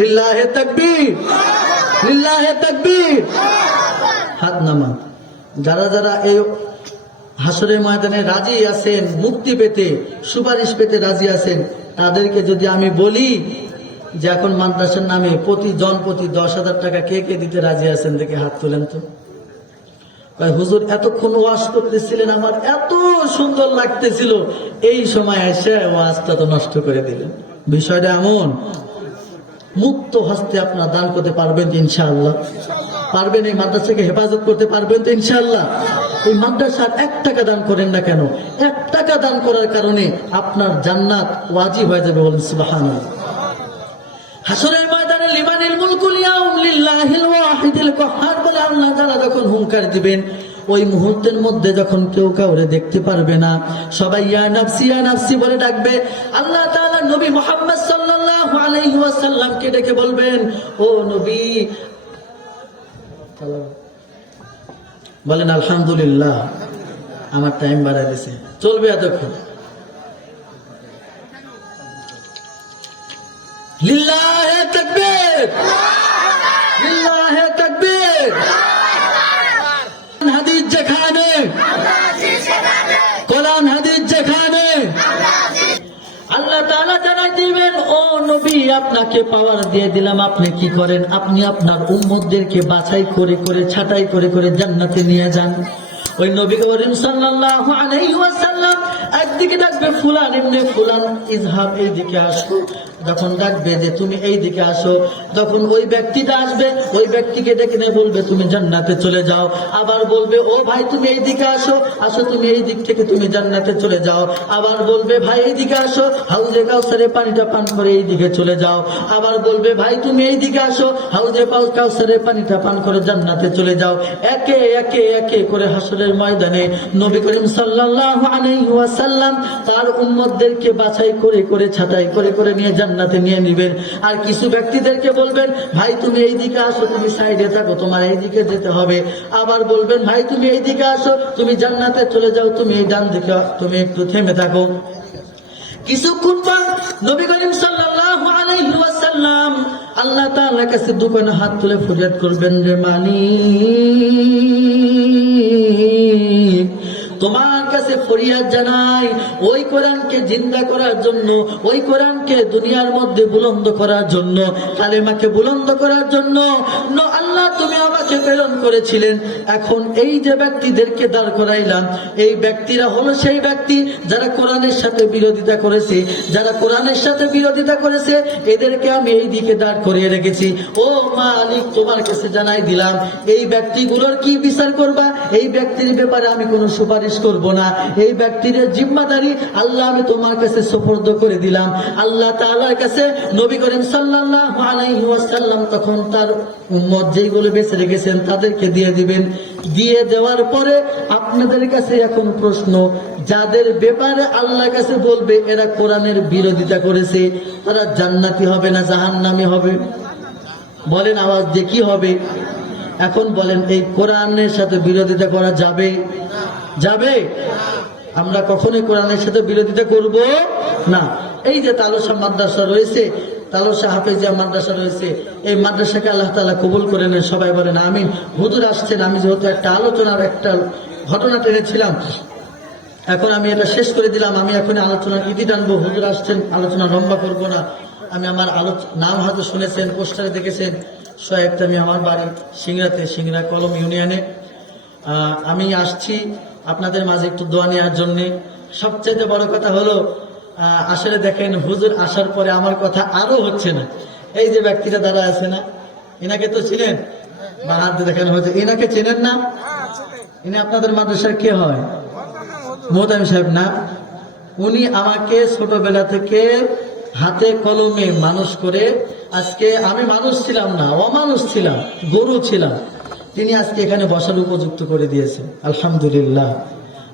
লিল্লাহে তাকবীর, লিল্লাহে তাকবীর। হাত নামান। যারা যারা এই হাসরের ময়দানে রাজি আছেন, মুক্তি পেতে, সুপারিশ পেতে রাজি আছেন, তাদেরকে যদি আমি বলি যে এখন মাদ্রাসার নামে প্রতি 10,000 টাকা কে কে দিতে রাজি আছেন, দেখে হাত তোলেন তো। হুজুর এতক্ষণ ওয়াজ করতেছিলেন, আমার এত সুন্দর লাগতেছিল, এই সময় এসে ওয়াজটা তো নষ্ট করে দিলেন। বিষয়টা এমন, মুক্ত হস্তে আপনার দান করতে পারবেন তো ইনশাআল্লাহ? পারবেন? এই মাদ্রাসাকে হেফাজত করতে পারবেন তো ইনশাআল্লাহ? এই মাদ্রাসার 1 টাকা দান করেন না কেন, 1 টাকা দান করার কারণে আপনার জান্নাত ওয়াজিব হয়ে যাবে। বলেন সুবহানাল্লাহ। হাসরের ময়দানে লিমানিল মুলকুল ইয়াউম লিল্লাহিল ওয়াহিদিল কাহ্হার বলে আল্লাহ তাআলা যখন হুঙ্কার দিবেন, ওই মুহূর্তের মধ্যে যখন কেউ কাউরে দেখতে পারবে না, সবাই ইয়া নাফসি বলে ডাকবে। আল্লাহ তাআলা নবী মুহাম্মদ সাল্লাল্লাহু আলাইহি ওয়াসাল্লামকে ডেকে বলবেন, ও নবী, বলেন আলহামদুলিল্লাহ, আমার টাইম বাড়ায় দিয়েছে, চলবে এতক্ষণ। লিল্লাহে তাকবীর, লিল্লাহে তাকবীর। হাদিস যেখানে, কোরআন হাদিস যেখানে, আল্লাহ তাআলা জানাই দিবেন, ও নবী, আপনাকে পাওয়ার দিয়ে দিলাম, আপনি কি করেন? আপনি আপনার উম্মতদেরকে বাছাই করে করে, ছাঁটাই করে করে জান্নাতে নিয়ে যান। ওই নবী করিম সাল্লাল্লাহু আলাইহি ওয়াসাল্লাম একদিকে ডাকবে, ফুলান ইবনে ফুলান ইজহাব, এই দিকে আসো। যখন ডাকবে যে তুমি এই দিকে আসো, তখন ওই ব্যক্তিটা আসবে, ওই ব্যক্তিকে ডেকে নিয়ে বলবে তুমি জান্নাতে চলে যাও। আবার বলবে, ও ভাই তুমি এই দিকে আসো, আসো তুমি এই দিক থেকে তুমি জান্নাতে চলে যাও। আবার বলবে, ভাই এই দিকে আসো, হাউজে কাউসারে পানিটা পান করে এই দিকে চলে যাও। আবার বলবে, ভাই তুমি এই দিকে আসো, হাউজে কাউসারে পানিটা পান করে জান্নাতে চলে যাও। একে একে একে করে হাসরের ময়দানে নবী করিম সাল্লাল্লাহু আলাইহি ওয়াসাল্লাম তার উম্মতদেরকে বাছাই করে করে, ছাঁটাই করে করে নিয়ে জান্নাতে নিয়ে নেবেন। আর কিছু ব্যক্তিদেরকে বলবেন, ভাই তুমি এই দিকে আসো, তুমি সাইডে থাকো, তোমার এই দিকে যেতে হবে। আবার বলবেন, ভাই তুমি এই দিকে আসো, তুমি জান্নাতে চলে যাও, তুমি এই ডান দিকে, তুমি একটু থেমে থাকো। কিছুক্ষণ পর নবী করিম সাল্লাল্লাহু আলাইহি ওয়াসাল্লাম আল্লাহ তাআলার কাছে দুখানা হাত তুলে ফরিয়াদ করবেন, রে মালিক, তোমার কাছে ফরিয়াদ জানাই, ওই কোরআনকে জিন্দা করার জন্য, ওই কোরআনকে দুনিয়ার মধ্যে বুলন্দ করার জন্য, কালেমাকে বুলন্দ করার জন্য আল্লাহ তুমি আমাকে প্রেরণ করেছিলেন। এখন এই যে ব্যক্তিদেরকে দাঁড় করাইলাম, এই ব্যক্তিরা হলো সেই ব্যক্তি যারা কোরআনের সাথে বিরোধিতা করেছে, যারা কোরআনের সাথে বিরোধিতা করেছে, এদেরকে আমি এই দিকে দাঁড় করিয়ে রেখেছি। ও মালিক, তোমার কাছে জানাই দিলাম, এই ব্যক্তিগুলোর কি বিচার করবা? এই ব্যক্তির ব্যাপারে আমি কোনো সুপারিশ করব না, এই ব্যক্তির জিম্মাদারি আল্লাহ আমি তোমার কাছে সুপর্দ করে দিলাম। আল্লাহ তাআলার কাছে নবী করিম সাল্লাল্লাহু আলাইহি ওয়াসাল্লাম তখন তার উম্মত যেইগুলো বেঁচে রেখেছেন তাদেরকে দিয়ে দিবেন। দিয়ে দেওয়ার পরে আপনাদের কাছে এখন প্রশ্ন, যাদের ব্যাপারে আল্লাহর কাছে বলবে এরা কোরআনের বিরোধিতা করেছে, তারা জান্নাতি হবে না জাহান্নামী হবে? বলেন আওয়াজ দিয়ে, কি হবে? এখন বলেন, এই কোরআনের সাথে বিরোধিতা করা যাবে? যাবে? আমরা কখনোই কোরআনের সাথে বিরোধিতা করব না। এই যে তালসা মাদ্রাসা রয়েছে, তালসা হাফেজিয়া মাদ্রাসা রয়েছে, এই মাদ্রাসাকে আল্লাহ তাআলা কবুল করে নেন, সবাই বলেন আমিন। হুজুর আসছেন, আমি যেহেতু একটা আলোচনার একটা ঘটনা টেনেছিলাম, এখন আমি এটা শেষ করে দিলাম, আমি এখন আলোচনার ইতি টানবো। হুজুর আসছেন, আলোচনা লম্বা করব না। আমি আমার নাম হয়তো শুনেছেন, পোস্টারে দেখেছেন, সোহেব তামি, আমার বাড়ি সিংড়াতে, সিংড়া কলম ইউনিয়নে। আমি আসছি আপনাদের মাঝে একটু দোয়া নেওয়ার জন্য। সবচাইতে বড় কথা হলো, আসলে দেখেন হুজুর আসার পরে আমার কথা আরো হচ্ছে না। এই যে ব্যক্তিটা দাঁড়া আছে না, এনাকে তো ছিলেন, বা হাত দেখেন হয়তো, এনাকে চেনেন না? ইনি আপনাদের মাদ্রাসার কে হয়? মোহতামি সাহেব না? উনি আমাকে ছোটবেলা থেকে হাতে কলমে মানুষ করে, আজকে আমি মানুষ ছিলাম না, অমানুষ ছিলাম, গরু ছিলাম, তিনি আজকে এখানে বসার উপযুক্ত করে দিয়েছেন। আলহামদুলিল্লাহ।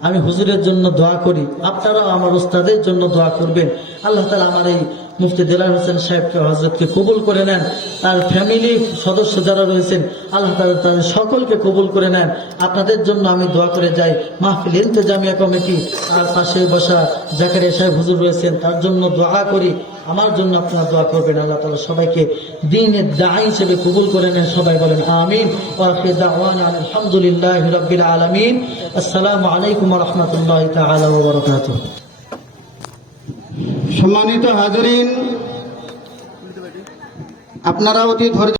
আমি হুজুরের জন্য দোয়া করি, আপনারাও আমার উস্তাদের জন্য দোয়া করবেন। আল্লাহ তাআলা আমার এই মুফতি দেলার হোসেন সাহেবকে, হযরতকে কবুল করে নেন। তার ফ্যামিলি সদস্য যারা রয়েছেন, আল্লাহ তাআলা তাদের সকলকে কবুল করে নেন। আপনাদের জন্য আমি দোয়া করে যাই। মাহফিল ইন্তেজামিয়া কমিটি আর পাশে বসা জাকারিয়া সাহেব হুজুর রয়েছেন, তার জন্য দোয়া করি। আমার জন্য আপনারা দোয়া করবেন। আল্লাহ তাআলা সবাইকে দ্বীনের দাঈ হিসেবে কবুল করে নেন। সবাই বলেন আমিন। ওয়া আখিরু দাওয়ানা আলহামদুলিল্লাহি রাব্বিল আলামিন। আসসালামু আলাইকুম ওয়া রাহমাতুল্লাহি তাআলা ওয়া বারাকাতুহু। সম্মানিত হাজরিন, আপনারা অতি ধৈর্য